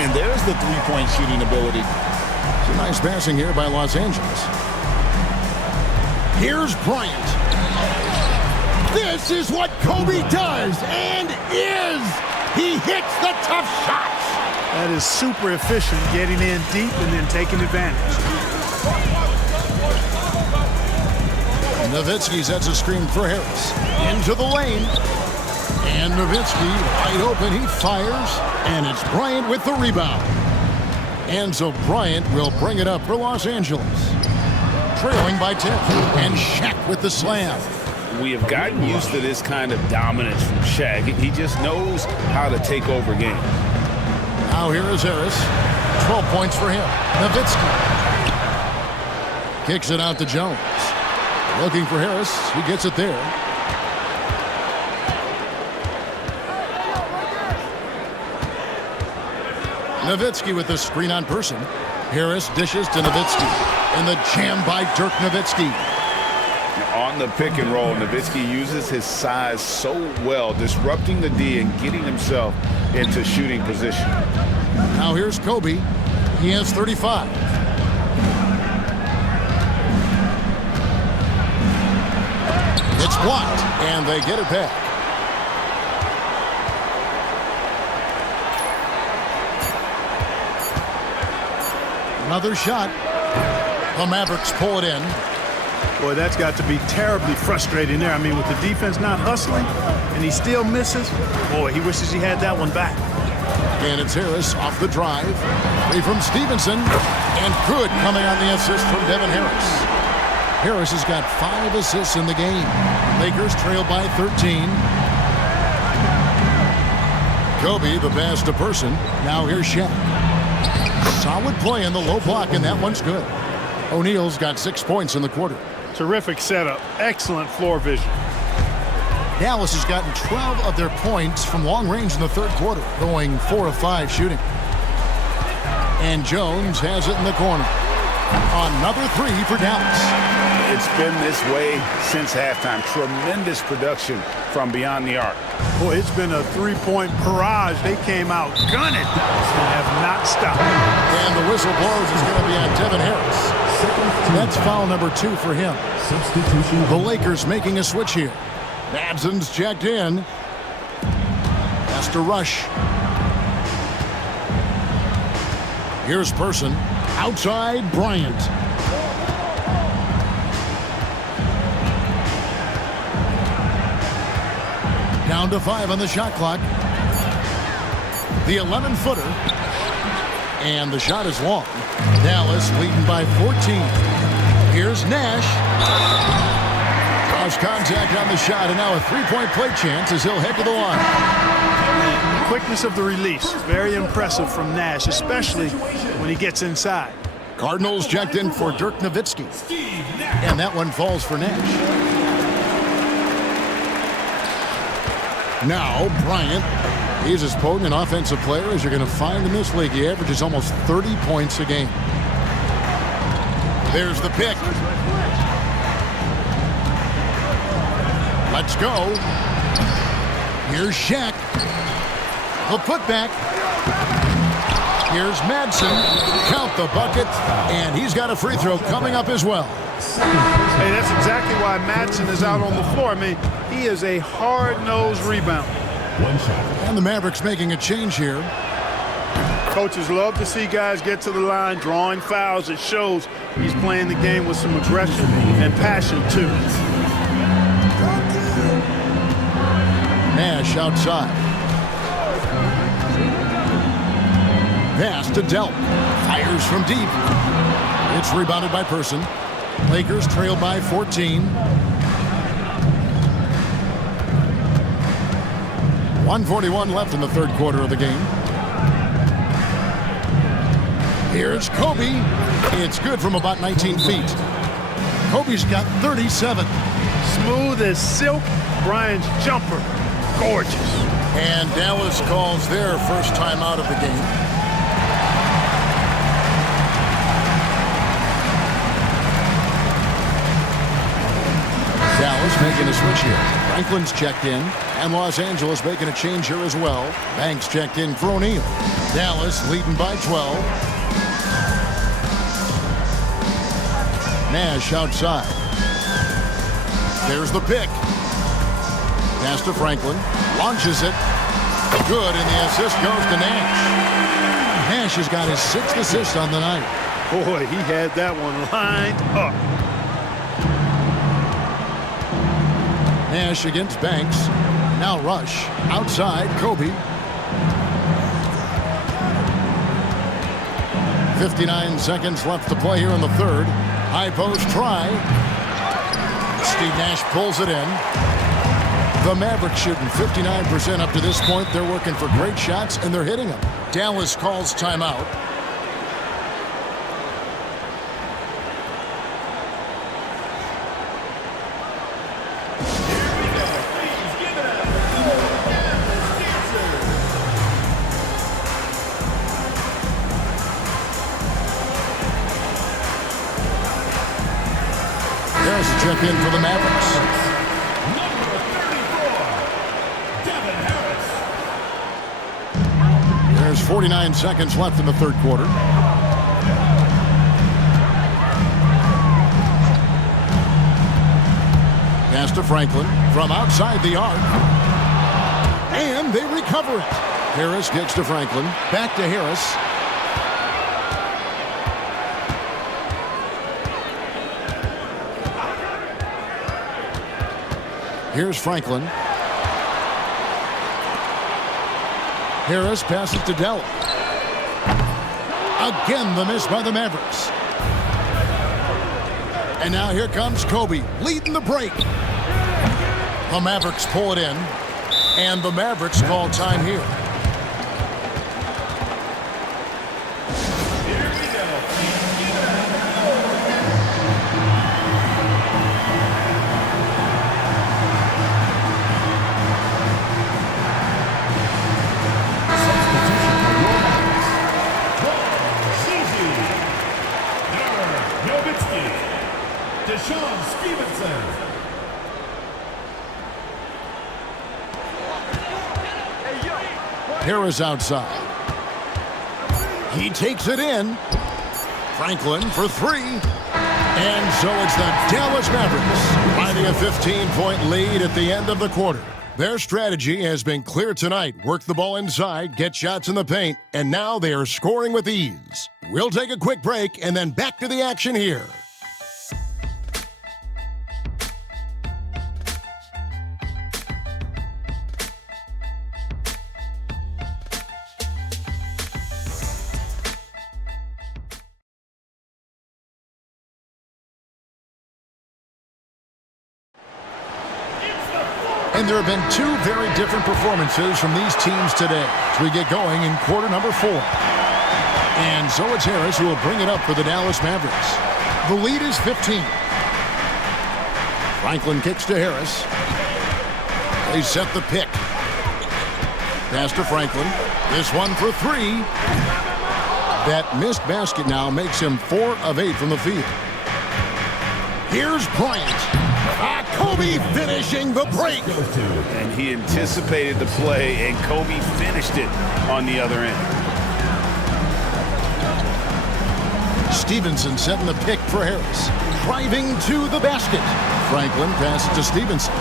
And there's the three-point shooting ability. It's a nice passing here by Los Angeles. Here's Bryant. This is what Kobe does and is. He hits the tough shots. That is super efficient, getting in deep and then taking advantage. Nowitzki sets a screen for Harris. Into the lane. And Nowitzki wide open. He fires. And it's Bryant with the rebound. And so Bryant will bring it up for Los Angeles. Trailing by 10. And Shaq with the slam. We have gotten used to this kind of dominance from Shaq. He just knows how to take over games. Now here is Harris. 12 points for him. Nowitzki. Kicks it out to Jones. Looking for Harris. He gets it there. Nowitzki with the screen on person. Harris dishes to Nowitzki. And the jam by Dirk Nowitzki. On the pick and roll, Nowitzki uses his size so well, disrupting the D and getting himself into shooting position. Now here's Kobe. He has 35. It's blocked, and they get it back. Another shot. The Mavericks pull it in. Boy, that's got to be terribly frustrating there. I mean, with the defense not hustling and he still misses, boy, he wishes he had that one back. And it's Harris off the drive. Free from Stevenson. And good coming on the assist from Devin Harris. Harris has got 5 assists in the game. Lakers trail by 13. Kobe, the pass to person. Now here's Shaq. Solid play in the low block, and that one's good. O'Neal's got 6 points in the quarter. Terrific setup. Excellent floor vision. Dallas has gotten 12 of their points from long range in the third quarter, going 4 of 5 shooting. And Jones has it in the corner. Another 3 for Dallas. It's been this way since halftime. Tremendous production from beyond the arc. Boy, it's been a 3-point barrage. They came out gunning and have not stopped. And the whistle blows is going to be on Devin Harris. That's foul number 2 for him. Substitution. The Lakers making a switch here. Madsen's checked in. Has to rush. Here's Person. Outside, Bryant. Down to 5 on the shot clock. The 11-footer. And the shot is long. Dallas leading by 14. Here's Nash. Draws contact on the shot, and now a 3-point play chance as he'll head to the line. The quickness of the release, very impressive from Nash, especially when he gets inside. Cardinals checked in for Dirk Nowitzki. And that one falls for Nash. Now Bryant He's as potent an offensive player as you're going to find in this league. He averages almost 30 points a game. There's the pick. Let's go. Here's Shaq. The putback. Here's Madsen. Count the bucket. And he's got a free throw coming up as well. Hey, that's exactly why Madsen is out on the floor. I mean, he is a hard-nosed rebounder. One shot. And the Mavericks making a change here. Coaches love to see guys get to the line, drawing fouls. It shows he's playing the game with some aggression and passion, too. Nash outside. Pass to Delp. Fires from deep. It's rebounded by Person. Lakers trail by 14. 1:41 left in the third quarter of the game. Here's Kobe. It's good from about 19 feet. Kobe's got 37. Smooth as silk. Bryant's jumper. Gorgeous. And Dallas calls their first time out of the game. Dallas making a switch here. Franklin's checked in, and Los Angeles making a change here as well. Banks checked in for O'Neal. Dallas leading by 12. Nash outside. There's the pick. Pass to Franklin. Launches it. Good, and the assist goes to Nash. Nash has got his 6th assist on the night. Boy, he had that one lined up. Nash against Banks. Now Rush. Outside, Kobe. 59 seconds left to play here in the third. High post try. Steve Nash pulls it in. The Mavericks shooting 59% up to this point. They're working for great shots, and they're hitting them. Dallas calls timeout. There's a check in for the Mavericks. There's 49 seconds left in the third quarter. Pass to Franklin from outside the arc. And they recover it. Harris gets to Franklin. Back to Harris. Here's Franklin. Harris passes to Delp. Again, the miss by the Mavericks. And now here comes Kobe, leading the break. The Mavericks pull it in, and the Mavericks call time here. Harris outside. He takes it in. Franklin for three. And so it's the Dallas Mavericks finding a 15-point lead at the end of the quarter. Their strategy has been clear tonight. Work the ball inside, get shots in the paint, and now they are scoring with ease. We'll take a quick break and then back to the action here. And there have been two very different performances from these teams today as we get going in quarter number 4. And so it's Harris who will bring it up for the Dallas Mavericks. The lead is 15. Franklin kicks to Harris. They set the pick. Pass to Franklin. This one for three. That missed basket now makes him 4 of 8 from the field. Here's Bryant. Kobe finishing the break. And he anticipated the play, and Kobe finished it on the other end. Stevenson setting the pick for Harris. Driving to the basket. Franklin passes to Stevenson.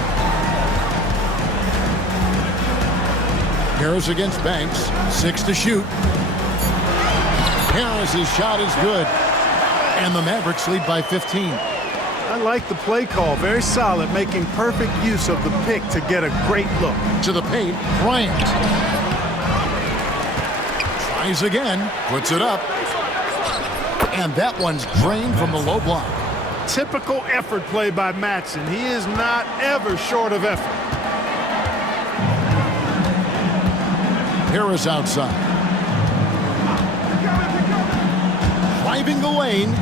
Harris against Banks. 6 to shoot. Harris's shot is good. And the Mavericks lead by 15. I like the play call. Very solid, making perfect use of the pick to get a great look. To the paint, Bryant. Tries again. Puts it up. And that one's drained from the low block. Typical effort play by Matson. He is not ever short of effort. Harris outside. Driving the lane.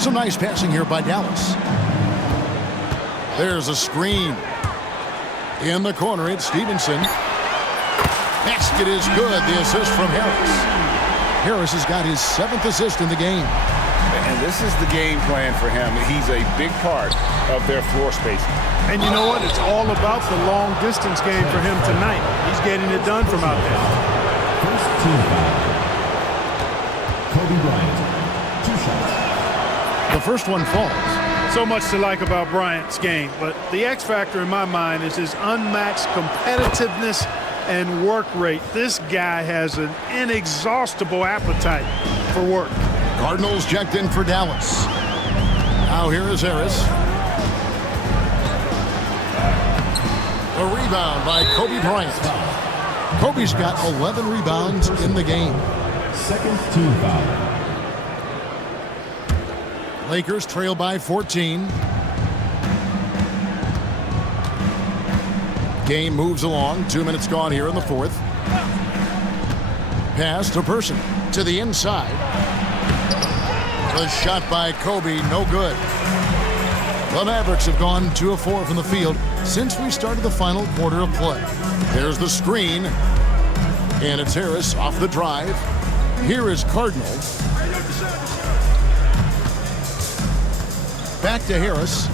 Some nice passing here by Dallas. There's a screen. In the corner, it's Stevenson. Basket is good. The assist from Harris. Harris has got his 7th assist in the game. And this is the game plan for him. He's a big part of their floor spacing. And you know what? It's all about the long distance game for him tonight. He's getting it done from out there. First team foul. Kobe Bryant. 2 shots. The first one falls. So much to like about Bryant's game, but the X factor in my mind is his unmatched competitiveness and work rate. This guy has an inexhaustible appetite for work. Cardinals checked in for Dallas. Now here is Harris. A rebound by Kobe Bryant. Kobe's got 11 rebounds in the game. Second team foul. Lakers trail by 14. Game moves along. 2 minutes gone here in the fourth. Pass to Person. To the inside. The shot by Kobe, no good. The Mavericks have gone 2 of 4 from the field since we started the final quarter of play. There's the screen. And it's Harris off the drive. Here is Cardinal. Back to Harris.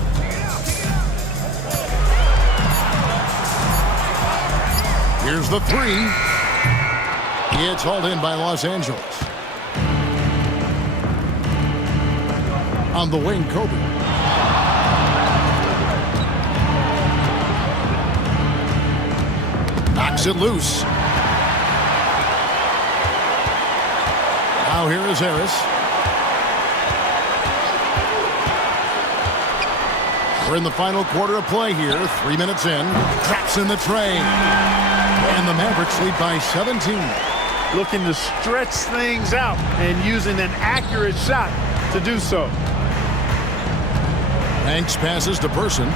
Here's the 3. It's hauled in by Los Angeles. On the wing, Kobe. Knocks it loose. Now here is Harris. We're in the final quarter of play here. 3 minutes in. Traps in the tray. And the Mavericks lead by 17. Looking to stretch things out and using an accurate shot to do so. Banks passes to Person.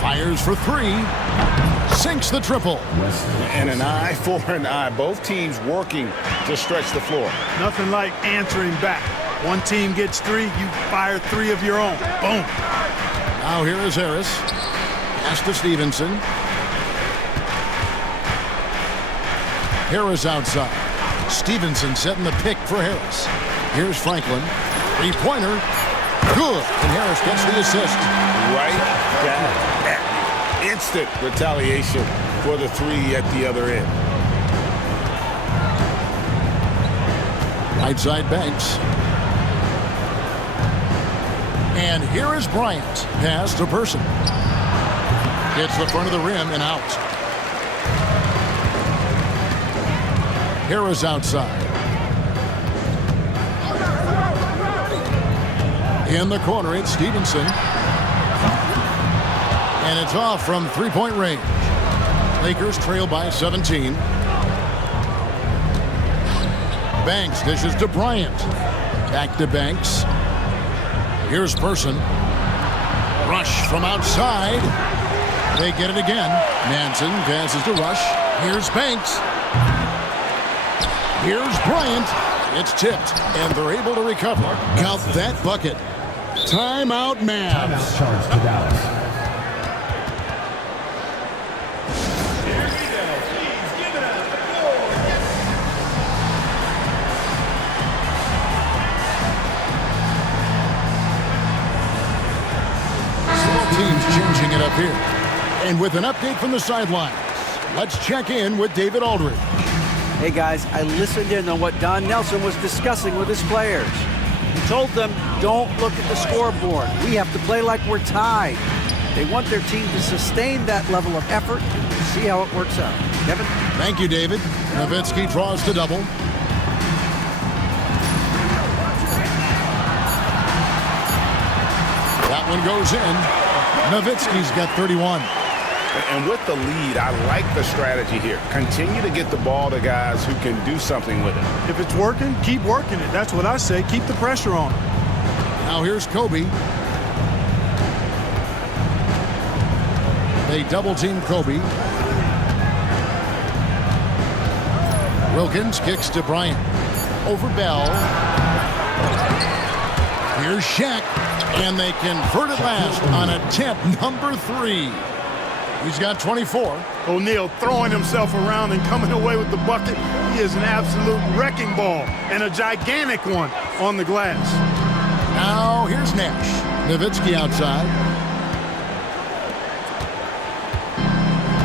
Fires for 3. Sinks the triple. And an eye for an eye. Both teams working to stretch the floor. Nothing like answering back. One team gets 3, you fire 3 of your own. Boom. Now here is Harris. Pass to Stevenson. Harris outside. Stevenson setting the pick for Harris. Here's Franklin. 3-pointer. Good. And Harris gets the assist. Right back. Instant retaliation for the 3 at the other end. Right side Banks. And here is Bryant. Pass to Person. Hits the front of the rim and out. Harris outside. In the corner, it's Stevenson. And it's off from 3-point range. Lakers trail by 17. Banks dishes to Bryant. Back to Banks. Here's Person. Rush from outside. They get it again. Manson passes to Rush. Here's Banks. Here's Bryant. It's tipped, and they're able to recover. Count that bucket. Timeout, Mavs. Timeout charge to Dallas. Teams changing it up here. And with an update from the sidelines, let's check in with David Aldridge. Hey guys, I listened in on what Don Nelson was discussing with his players. He told them, don't look at the scoreboard. We have to play like we're tied. They want their team to sustain that level of effort and see how it works out. Kevin? Thank you, David. Nowitzki draws the double. That one goes in. Nowitzki's got 31. And with the lead, I like the strategy here. Continue to get the ball to guys who can do something with it. If it's working, keep working it. That's what I say. Keep the pressure on. Now here's Kobe. They double-team Kobe. Wilkins kicks to Bryant. Over Bell. Here's Shaq. And they convert it last on attempt number 3. He's got 24. O'Neal throwing himself around and coming away with the bucket. He is an absolute wrecking ball and a gigantic one on the glass. Now here's Nash. Nowitzki outside.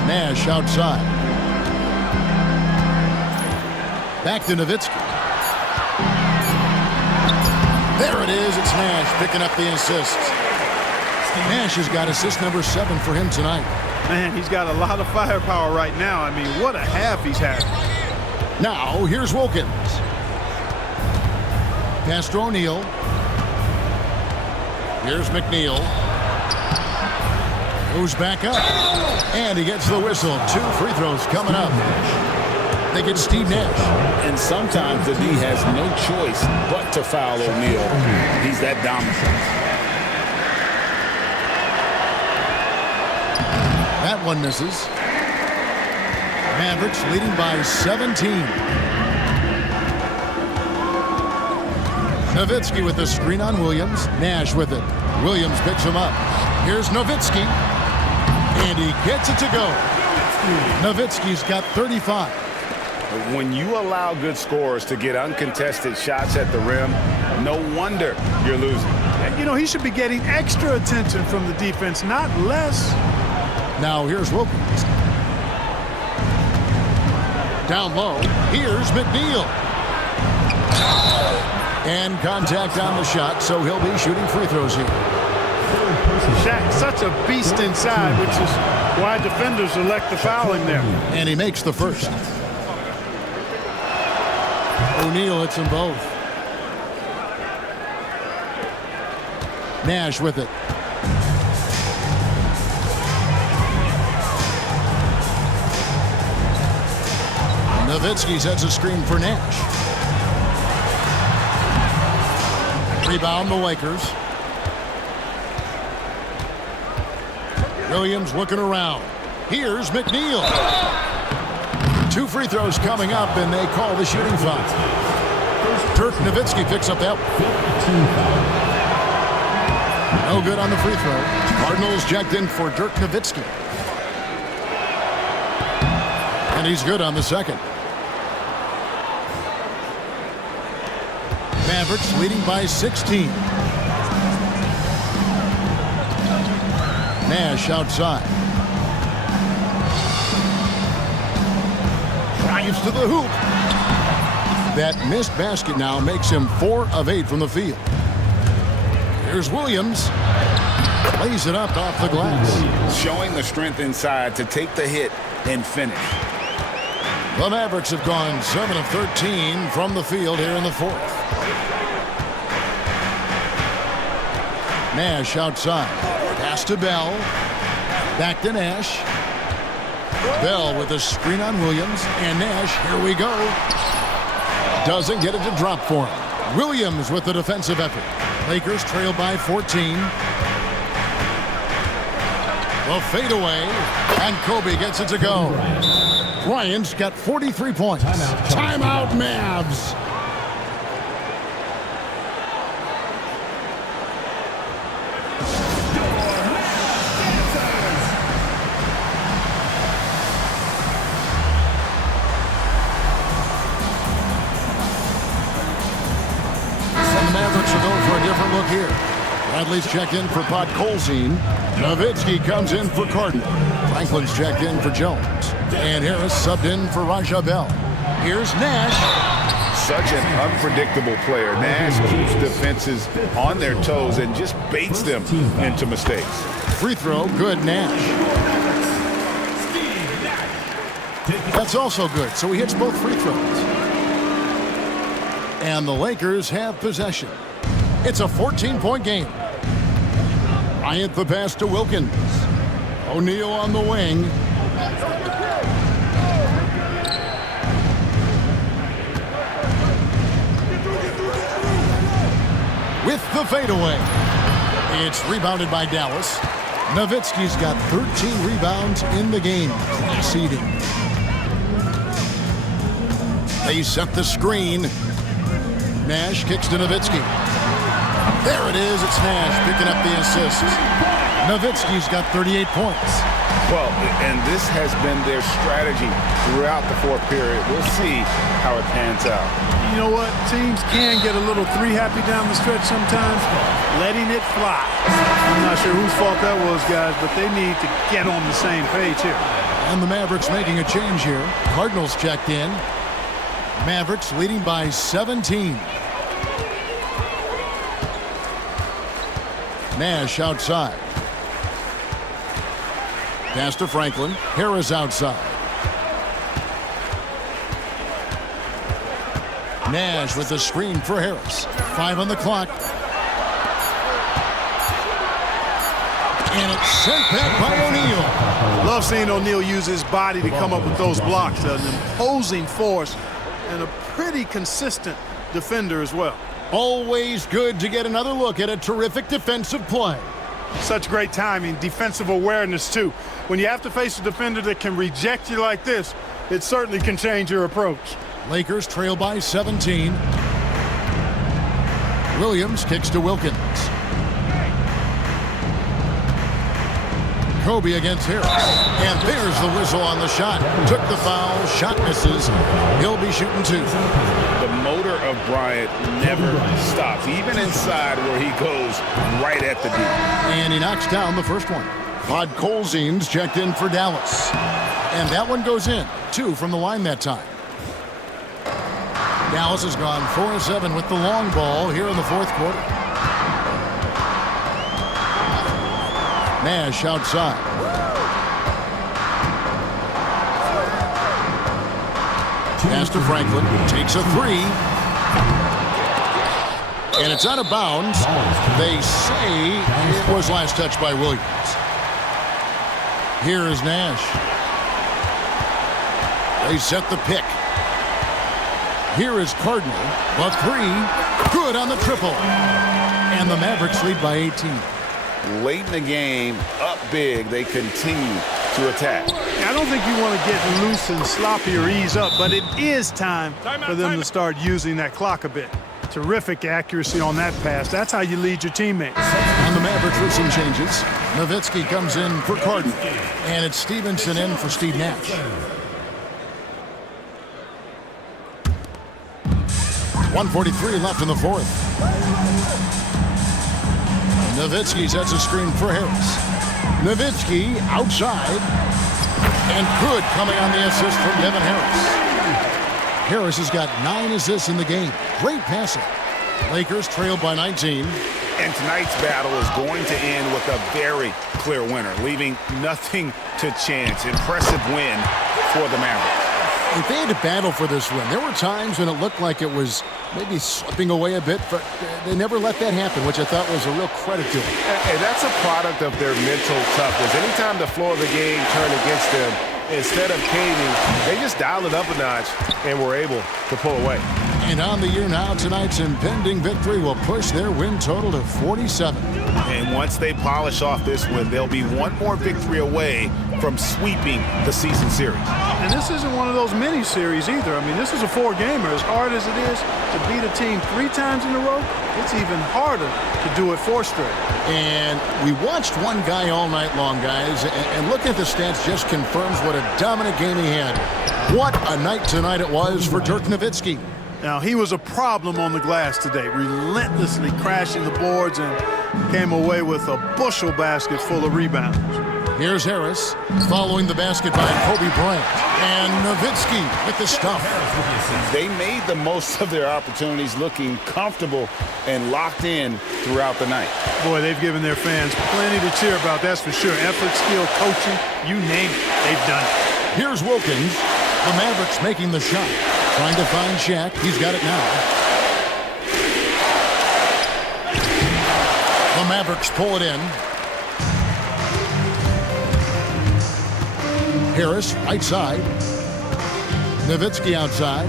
Nash outside. Back to Nowitzki. There it is. It's Nash picking up the assist. Nash has got assist number 7 for him tonight. Man, he's got a lot of firepower right now. I mean, what a half he's had. Now, here's Wilkins. Pass to O'Neal. Here's McNeil. Goes back up. And he gets the whistle. 2 free throws coming up. They get Steve Nash. And sometimes the D has no choice but to foul O'Neal. He's that dominant. That one misses. Mavericks leading by 17. Nowitzki with the screen on Williams. Nash with it. Williams picks him up. Here's Nowitzki. And he gets it to go. Nowitzki's got 35. When you allow good scorers to get uncontested shots at the rim, no wonder you're losing. And, you know, he should be getting extra attention from the defense, not less. Now here's Wilkins. Down low. Here's McNeil. And contact on the shot, so he'll be shooting free throws here. Shaq, such a beast inside, which is why defenders elect the fouling there. And he makes the first. O'Neal hits them both. Nash with it. Nowitzki sets a screen for Nash. Rebound the Lakers. Williams looking around. Here's McNeil. 2 free throws coming up, and they call the shooting foul. Dirk Nowitzki picks up that. No good on the free throw. Cardinals checked in for Dirk Nowitzki. And he's good on the second. Mavericks leading by 16. Nash outside. Drives to the hoop. That missed basket now makes him 4 of 8 from the field. Here's Williams. Lays it up off the glass. Showing the strength inside to take the hit and finish. The Mavericks have gone 7 of 13 from the field here in the 4th. Nash outside. Pass to Bell. Back to Nash. Bell with a screen on Williams. And Nash, here we go. Doesn't get it to drop for him. Williams with the defensive effort. Lakers trail by 14. The fadeaway. And Kobe gets it to go. Bryant's got 43 points. Timeout, Mavs. look here. Bradley's checked in for Podkolzin. Nowitzki comes in for Carden. Franklin's checked in for Jones. And Harris subbed in for Raja Bell. Here's Nash. Such an unpredictable player. Nash keeps defenses on their toes and just baits them into mistakes. Free throw, good, Nash. That's also good, so he hits both free throws. And the Lakers have possession. It's a 14-point game. Bryant the pass to Wilkins. O'Neal on the wing. With the fadeaway. It's rebounded by Dallas. Nowitzki's got 13 rebounds in the game. Class eating. They set the screen. Nash kicks to Nowitzki. There it is. It's Nash picking up the assist. Nowitzki's got 38 points. Well, and this has been their strategy throughout the fourth period. We'll see how it pans out. You know what? Teams can get a little three-happy down the stretch sometimes, letting it fly. I'm not sure whose fault that was, guys, but they need to get on the same page here. And the Mavericks making a change here. Cardinals checked in. Mavericks leading by 17. Nash outside. Pass to Franklin. Harris outside. Nash with the screen for Harris. 5 on the clock. And it's sent back by O'Neal. Love seeing O'Neal use his body to come up with those blocks. An imposing force and a pretty consistent defender as well. Always good to get another look at a terrific defensive play. Such great timing, defensive awareness too. When you have to face a defender that can reject you like this, it certainly can change your approach. Lakers trail by 17. Williams kicks to Wilkins. Kobe against Harris. And there's the whistle on the shot. Took the foul, shot misses. He'll be shooting 2. The motor of Bryant never stops, even inside where he goes right at the D. And he knocks down the first one. Podkolzin's checked in for Dallas. And that one goes in. 2 from the line that time. Dallas has gone 4-7 with the long ball here in the fourth quarter. Nash outside. Pass to Franklin. Takes a 3. And it's out of bounds. They say it was last touched by Williams. Here is Nash. They set the pick. Here is Cardinal. The 3. Good on the triple. And the Mavericks lead by 18. Late in the game, up big, they continue to attack. I don't think you want to get loose and sloppy or ease up, but it is time for them to start using that clock a bit. Terrific accuracy on that pass. That's how you lead your teammates. And the Mavericks with some changes. Nowitzki comes in for Carden. And it's Stevenson in for Steve Nash. 1:43 left in the fourth. Nowitzki sets a screen for Harris. Nowitzki outside. And good coming on the assist from Devin Harris. Harris has got 9 assists in the game. Great passing. Lakers trail by 19. And tonight's battle is going to end with a very clear winner, leaving nothing to chance. Impressive win for the Mavericks. If they had to battle for this win, there were times when it looked like it was maybe slipping away a bit, but they never let that happen, which I thought was a real credit to them. And that's a product of their mental toughness. Anytime the floor of the game turned against them, instead of caving, they just dialed it up a notch and were able to pull away. And on the year now, tonight's impending victory will push their win total to 47. And once they polish off this win, they'll be one more victory away from sweeping the season series. And this isn't one of those mini series either. I mean, this is a 4-gamer. As hard as it is to beat a team 3 times in a row, it's even harder to do it 4 straight. And we watched one guy all night long, guys, and looking at the stats just confirms what a dominant game he had. What a night tonight it was for Dirk Nowitzki. Now, he was a problem on the glass today, relentlessly crashing the boards and came away with a bushel basket full of rebounds. Here's Harris following the basket by Kobe Bryant. And Nowitzki with the stuff. They made the most of their opportunities, looking comfortable and locked in throughout the night. Boy, they've given their fans plenty to cheer about, that's for sure. Effort, skill, coaching, you name it, they've done it. Here's Wilkins. The Mavericks making the shot. Trying to find Shaq. He's got it now. The Mavericks pull it in. Harris, right side. Nowitzki outside.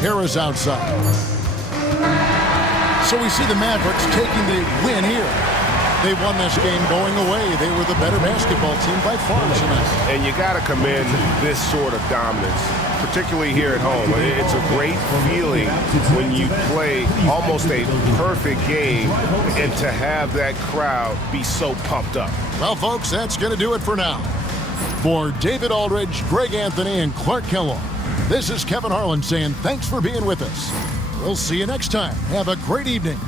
Harris outside. So we see the Mavericks taking the win here. They won this game going away. They were the better basketball team by far tonight. And you got to commend this sort of dominance, particularly here at home. It's a great feeling when you play almost a perfect game and to have that crowd be so pumped up. Well, folks, that's going to do it for now. For David Aldridge, Greg Anthony, and Clark Kellogg, this is Kevin Harlan saying thanks for being with us. We'll see you next time. Have a great evening.